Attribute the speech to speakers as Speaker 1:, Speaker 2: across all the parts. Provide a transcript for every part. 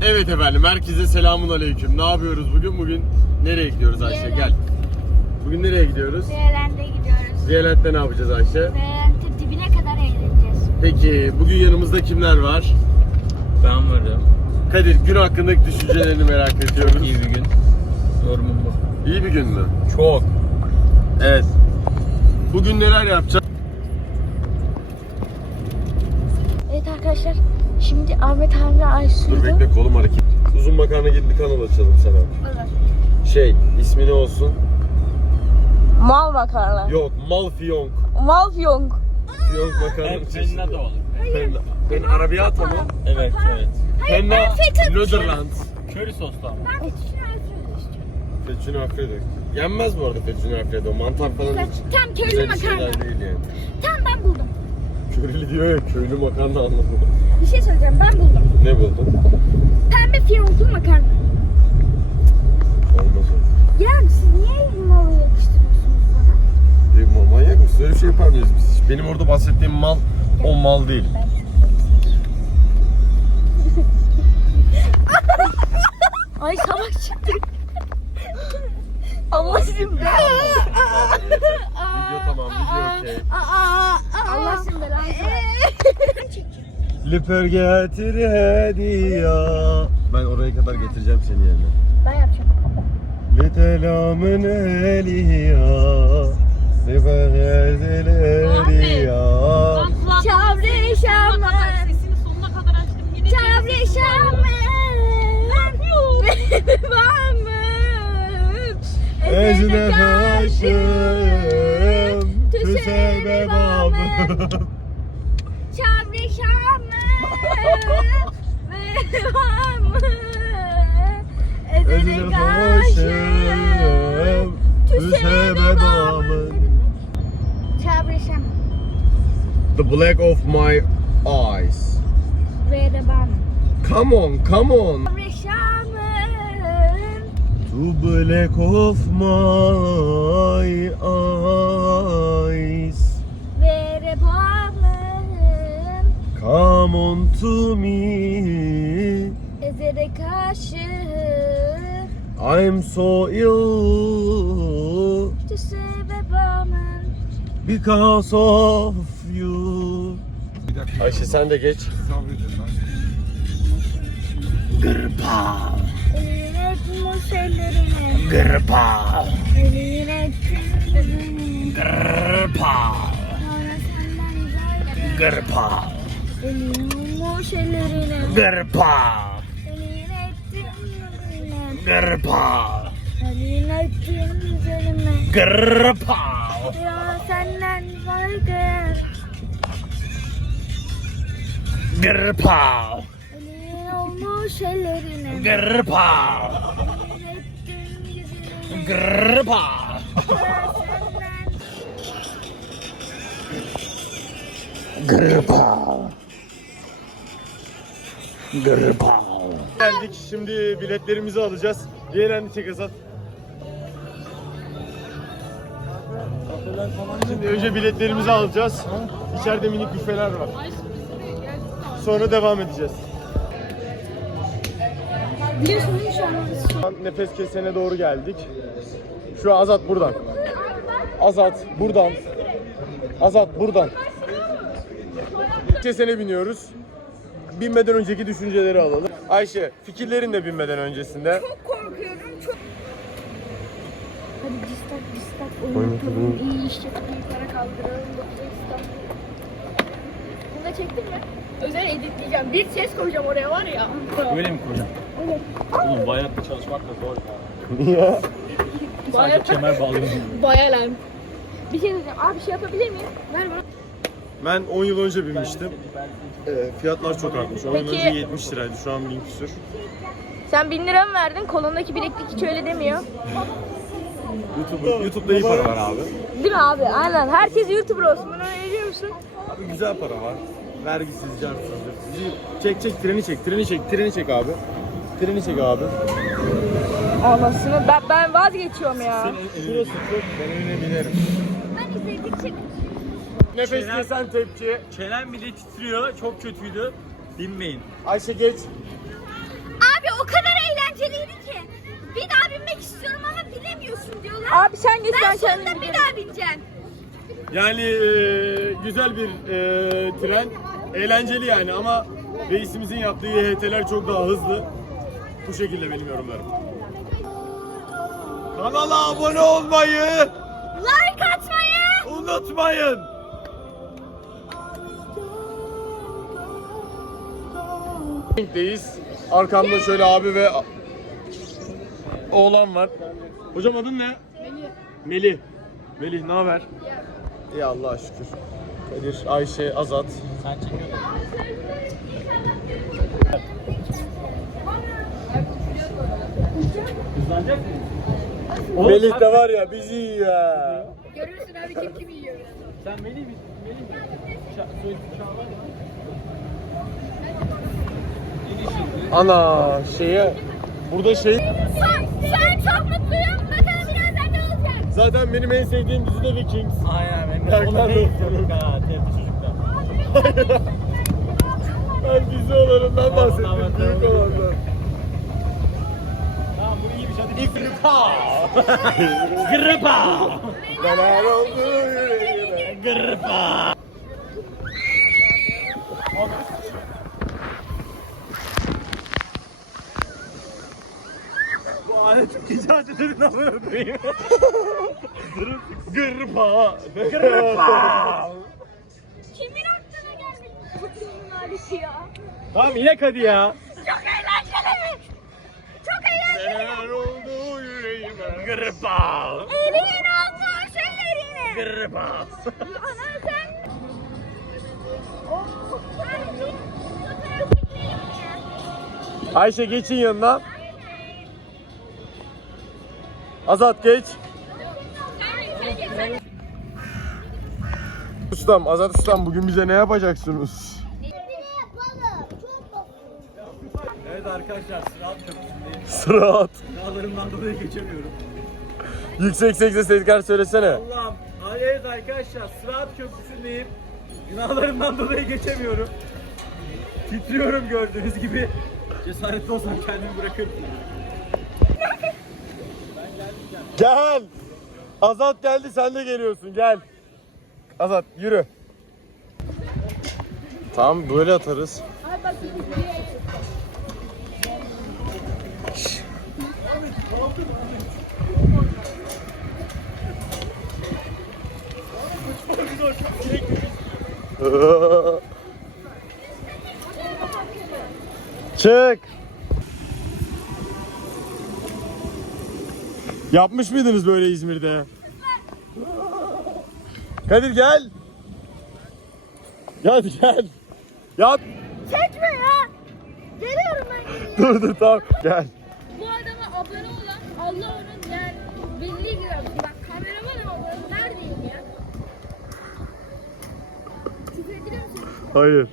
Speaker 1: Evet efendim, herkese selamun aleyküm. Ne yapıyoruz bugün? Bugün nereye gidiyoruz Ayşe? Gel. Bugün nereye gidiyoruz?
Speaker 2: Zeeland'e gidiyoruz.
Speaker 1: Zeeland'de ne yapacağız Ayşe?
Speaker 2: Zeeland'e dibine kadar eğleneceğiz.
Speaker 1: Peki bugün yanımızda kimler var?
Speaker 3: Ben varım.
Speaker 1: Kadir, gün hakkındaki düşüncelerini merak ediyoruz.
Speaker 3: İyi bir gün. Yorumum bu.
Speaker 1: İyi bir gün mü?
Speaker 3: Çok.
Speaker 1: Evet. Bugün neler yapacağız?
Speaker 2: Evet arkadaşlar, şimdi Ahmet Hamdi
Speaker 1: Dur
Speaker 2: Aysu'ydu.
Speaker 1: bekle, kolum hareket. Uzun makarna gibi bir kanal açalım sana.
Speaker 2: Olur.
Speaker 1: İsmi ne olsun?
Speaker 2: Mal makarna.
Speaker 1: Yok, Malfiyonk.
Speaker 2: Malfiyong.
Speaker 1: Fiyonk makarna çeşidi.
Speaker 3: Penna da olur.
Speaker 1: Ben Arabiyata mı?
Speaker 3: Evet, evet.
Speaker 1: Penna, Netherlands.
Speaker 3: Köri soslu ama.
Speaker 2: Ben fettuccine Alfredo istiyorum.
Speaker 1: Fettuccine Alfredo. Yenmez bu arada fettuccine Alfredo. Mantar falan hiç
Speaker 2: Tam köylü
Speaker 1: güzel
Speaker 2: makarna.
Speaker 1: şeyler değil yani.
Speaker 2: Tam ben buldum.
Speaker 1: Köreli diyor ya, köylü makarna anladım.
Speaker 2: Bir şey söyleyeceğim, ben buldum.
Speaker 1: Ne buldun?
Speaker 2: Pembe fiyonklu makarna.
Speaker 1: Olmaz o.
Speaker 2: Yani siz niye malı yakıştırıyorsunuz bana?
Speaker 1: Manyak mısın? Öyle bir şey yapar mıyız biz? Benim orada bahsettiğim mal, o mal değil.
Speaker 2: Ay sabah çıktı. Allah sizin be.
Speaker 1: Video tamam, video okey.
Speaker 2: Allah sizin belanı.
Speaker 1: Liper getir hediye. Ben oraya kadar getireceğim seni yerine.
Speaker 2: Ben yapacağım.
Speaker 1: Litelamın eliya. Liper getir hediye.
Speaker 2: Çavre şamı.
Speaker 4: Sesini sonuna kadar açtım. Yine
Speaker 2: Çavre şamı. Vamı.
Speaker 1: Ezine karşım. Tüse bebabım.
Speaker 2: Çavre şamı. Vamı.
Speaker 1: Ezine karşım. Tüse bebabım.
Speaker 2: Çavre şamı.
Speaker 1: The black of my eyes.
Speaker 2: Ve de bam.
Speaker 1: Come on, come on.
Speaker 2: Çavre şamı.
Speaker 1: The black of my eyes.
Speaker 2: Ve de bamın.
Speaker 1: Come on to me.
Speaker 2: Ezere karşı.
Speaker 1: I'm so ill
Speaker 2: Tüse bebamın.
Speaker 1: because of you. Ayşe sen de geç. Gırpa,
Speaker 2: Elin etmiş ellerine.
Speaker 1: gırpa,
Speaker 2: Elin etmiş.
Speaker 1: gırpa,
Speaker 2: Sonra senden uzak.
Speaker 1: gırpa,
Speaker 2: Elin olmuş ellerine.
Speaker 1: gırpa,
Speaker 2: Elin ettin üzerine.
Speaker 1: gırpa,
Speaker 2: Elin ettin üzerine.
Speaker 1: gırpa.
Speaker 2: Ya senden uzak.
Speaker 1: Gırpa,
Speaker 2: Elin olmuş ellerine.
Speaker 1: gırpa,
Speaker 2: Elin ettin yüzüne.
Speaker 1: gırpa. Gırpa. Gırpa. Geldik, şimdi biletlerimizi alacağız. Diğer çek Esat. Şimdi önce biletlerimizi alacağız. İçeride minik büfeler var. Sonra devam edeceğiz.
Speaker 2: Biliyorsun değil mi şu an?
Speaker 1: Şu an nefes kesene doğru geldik. Şu Azat buradan. Azat buradan. Azat buradan. Kesene biniyoruz. Binmeden önceki düşünceleri alalım. Ayşe, fikirlerin de binmeden öncesinde.
Speaker 2: Çok korkuyorum çok. Hadi distak oynatalım. İyi iş yapalım. Para kaldıralım. Bunu da çektin mi? Özel editleyeceğim. Bir ses koyacağım oraya var ya.
Speaker 3: Böyle mi koyacağım?
Speaker 2: Evet.
Speaker 3: Oğlum bu hayatta çalışmak da zor ya.
Speaker 1: Niye?
Speaker 3: Sadece kemer bağlıyorum.
Speaker 2: Baya lan. Bir şey diyeceğim. Abi bir şey yapabilir miyim? Ver bana.
Speaker 1: Ben 10 yıl önce binmiştim. Fiyatlar çok artmış. 10 yıl
Speaker 2: Peki-
Speaker 1: önce 70 liraydı. Şu an 1000 küsür.
Speaker 2: Sen 1000 lira mı verdin? Kolundaki bileklik hiç öyle demiyor.
Speaker 1: YouTube'da iyi para var abi.
Speaker 2: Değil mi abi? Aynen. Herkes YouTuber olsun. Bunu öğreniyor musun?
Speaker 1: Abi güzel para var. Vergisiz, cartsızdır. Çek, treni çek, treni çek abi. Treni çek abi.
Speaker 2: Anasını. Ben vazgeçiyorum ya.
Speaker 1: Şurası çok, ben önüne binerim.
Speaker 2: Ben izledikçe...
Speaker 1: Nefes kesen tepki.
Speaker 3: Çenem bile titriyor. Çok kötüydü. Binmeyin.
Speaker 1: Ayşe geç.
Speaker 2: Abi Abi sen geç ben kendim bir daha bineceğim.
Speaker 1: Yani güzel bir tren. Eğlenceli yani ama reisimizin yaptığı YHT'ler çok daha hızlı. Bu şekilde benim yorumlarım. Kanala abone olmayı,
Speaker 2: Like atmayı.
Speaker 1: unutmayın. Deyiz. Arkamda şöyle abi ve oğlan var. Hocam adın ne? Melih. Melih ne haber? İyi Allah'a şükür. Kadir, Ayşe, Azat.
Speaker 3: Sen çekiyordun. Hızlanacak mıyız?
Speaker 1: Melih de var ya bizi yiyor ya.
Speaker 2: Görürsün abi kim yiyor.
Speaker 3: Sen Melih misin? Melih mi? Soy uçağı var ya.
Speaker 1: Ana şeye burada şey
Speaker 2: Sen çok mutluyum. Bakalım birazdan ne olacak?
Speaker 1: zaten benim en sevdiğim dizi de Vikings.
Speaker 3: Aynen benim
Speaker 1: Berkcan
Speaker 3: onu ne
Speaker 1: da-
Speaker 3: izliyorduk ha? Tepki çocuklar.
Speaker 1: Ben dizi olanından bahsettim.
Speaker 3: Tamam,
Speaker 1: Büyük
Speaker 3: tamam.
Speaker 1: olandan.
Speaker 3: Tamam bunu iyiymiş hadi. Grıpa! Grıpa!
Speaker 1: Neler oldu yüreğime.
Speaker 3: Grıpa! Bu alet icat edildi koyayım.
Speaker 1: Gırpa.
Speaker 3: Grıpa!
Speaker 2: Kimin aklına gelmiş bu filmin aleti ya?
Speaker 3: Tamam inek hadi ya.
Speaker 2: Çok eğlenceli. Çok eğlenceli.
Speaker 1: Neler oldu yüreğime.
Speaker 3: Grıpa!
Speaker 2: Elin olmuş ellerine.
Speaker 3: Grıpa!
Speaker 2: Ana sen. Oh, hadi bir fotoğraf çekelim ya.
Speaker 1: Ayşe geçin yanına. Azat geç. Ustam, Azat ustam bugün bize ne yapacaksınız?
Speaker 3: Evet arkadaşlar Sırat Köprüsü'ndeyim.
Speaker 1: Sırat.
Speaker 3: Dağlarımdan dolayı geçemiyorum.
Speaker 1: Yüksek sesle tekrar söylesene.
Speaker 3: Allah'ım. Evet arkadaşlar Sırat Köprüsü'ndeyim. Günahlarımdan dolayı geçemiyorum. Titriyorum gördüğünüz gibi. Cesaretli olsam kendimi bırakırım.
Speaker 1: Gel. Azat geldi sen de geliyorsun gel. Azat yürü. Tamam böyle atarız. Çık. Yapmış mıydınız böyle İzmir'de? Kadir gel. Gel gel. Yat.
Speaker 2: Çekme ya. Geliyorum ben.
Speaker 1: Dur tamam gel.
Speaker 2: Bu adama abone olan Allah onun yani belli görsün. Bak kameraman abone neredeyim ya? Küfür ediyor musun?
Speaker 1: Hayır.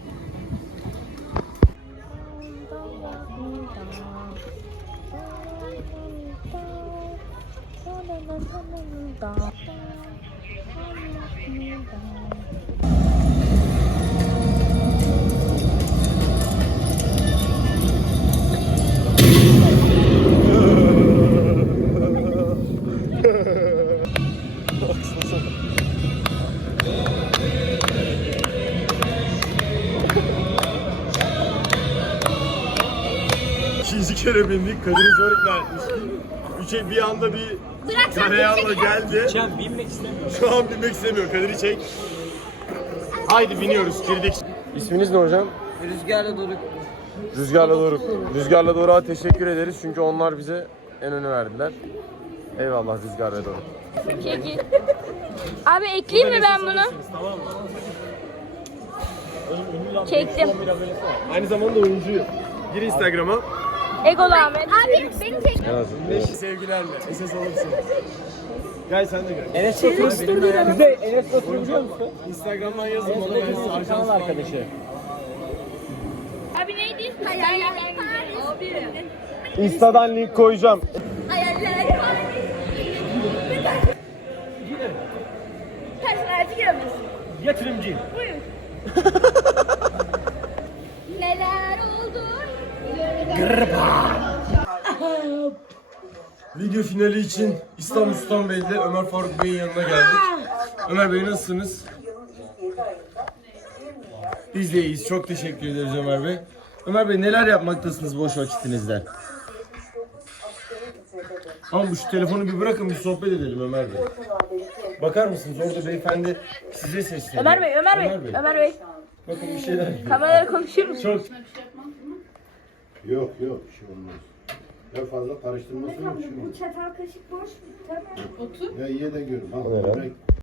Speaker 1: İkinci kere bindik. Kadir'i zor ikna etmiş. Üçe bir anda bir karayağla geldi.
Speaker 3: Sen binmek istemiyorum.
Speaker 1: Şu an binmek istemiyor. Kadir'i çek. Haydi biniyoruz. Girdik. İsminiz ne hocam?
Speaker 5: Rüzgarla Doruk.
Speaker 1: Rüzgarla Doruk. Rüzgarla Doruk'a teşekkür ederiz çünkü onlar bize en önü verdiler. Eyvallah Rüzgar ve Doruk.
Speaker 2: Çekil. Abi ekleyeyim mi ben bunu?
Speaker 3: Tamam mı?
Speaker 2: Çektim.
Speaker 1: Aynı zamanda oyuncuyum. Gir Instagram'a.
Speaker 2: Egolu Ahmet. Abi beni çek.
Speaker 1: Sevgilerle. SS alırsın. Gel sen de gel.
Speaker 3: Enes Batur'u Kuzey, Enes Batur'u biliyor musun?
Speaker 1: Instagram'dan yazın bana ben size ajans
Speaker 3: Kanal
Speaker 1: falan
Speaker 3: arkadaşı.
Speaker 2: Abi neydi? Hayaller Paris.
Speaker 1: Insta'dan link koyacağım.
Speaker 2: Hayaller Paris. Personelci giremezsin.
Speaker 3: Yatırımcıyım.
Speaker 2: Buyur. Neler oldu?
Speaker 1: Video finali için İstanbul Sultanbeyli'de Ömer Faruk Bey'in yanına geldik. Ömer Bey nasılsınız? Biz de iyiyiz. Çok teşekkür ederiz Ömer Bey. Ömer Bey neler yapmaktasınız boş vakitinizde? Ama şu telefonu bir bırakın bir sohbet edelim Ömer Bey. Bakar mısınız orada beyefendi size sesleniyor.
Speaker 2: Ömer Bey.
Speaker 1: Bakın bir şeyler yapıyor.
Speaker 2: Kameralara konuşur musun?
Speaker 1: Çok
Speaker 5: Yok bir şey olmaz. Ya fazla karıştırmasın bir şey
Speaker 2: Bu
Speaker 5: olmaz.
Speaker 2: çatal kaşık boş mu? Tamam.
Speaker 5: Ya ye de görün. Al,
Speaker 1: Evet.
Speaker 5: börek.